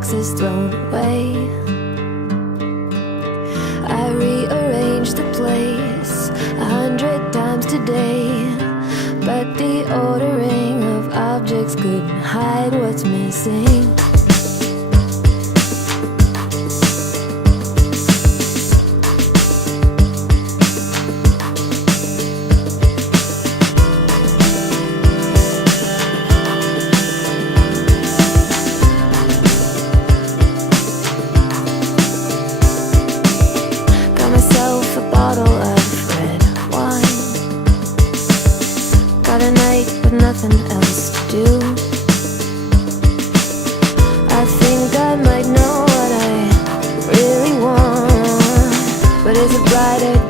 boxes thrown away. I rearrange the place 100 times today, but the ordering of objects couldn't hide what's missing. Got myself a bottle of red wine. Got a night with nothing else to do. I think I might know what I really want, but is it brighter